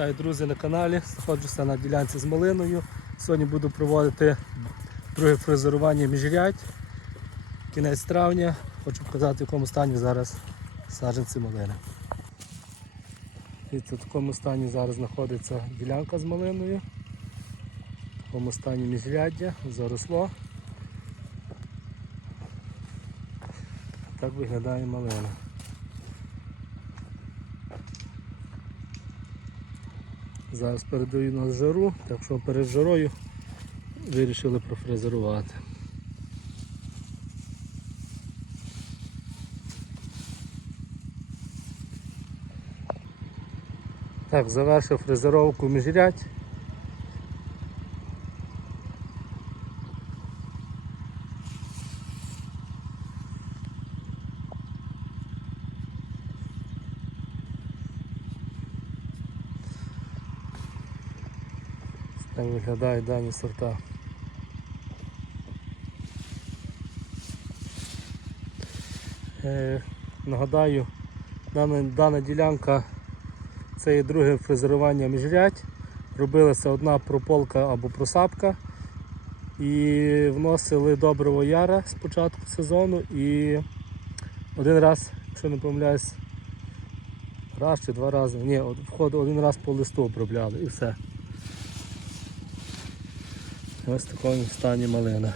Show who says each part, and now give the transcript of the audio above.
Speaker 1: Вітаю друзі на каналі. Знаходжуся на ділянці з малиною. Сьогодні буду проводити друге фрезерування міжрядь. Кінець травня. Хочу показати, в якому стані зараз саджанці малини. Дивіться, в такому стані зараз знаходиться ділянка з малиною. В такому стані міжряддя, заросло. Так виглядає малина. Зараз передаю на жару, так що перед жарою вирішили профрезерувати. Так, завершив фрезеровку міжрядь. Так виглядають дані сорта. Е, нагадаю, дана, дана ділянка це є друге фрезерування міжрядь. Робилася одна прополка або просапка. І вносили добриво яра з початку сезону і один раз, якщо не помиляюсь, раз чи два рази, ні, от вход один раз по листу обробляли і все. Ось в такому стані малина.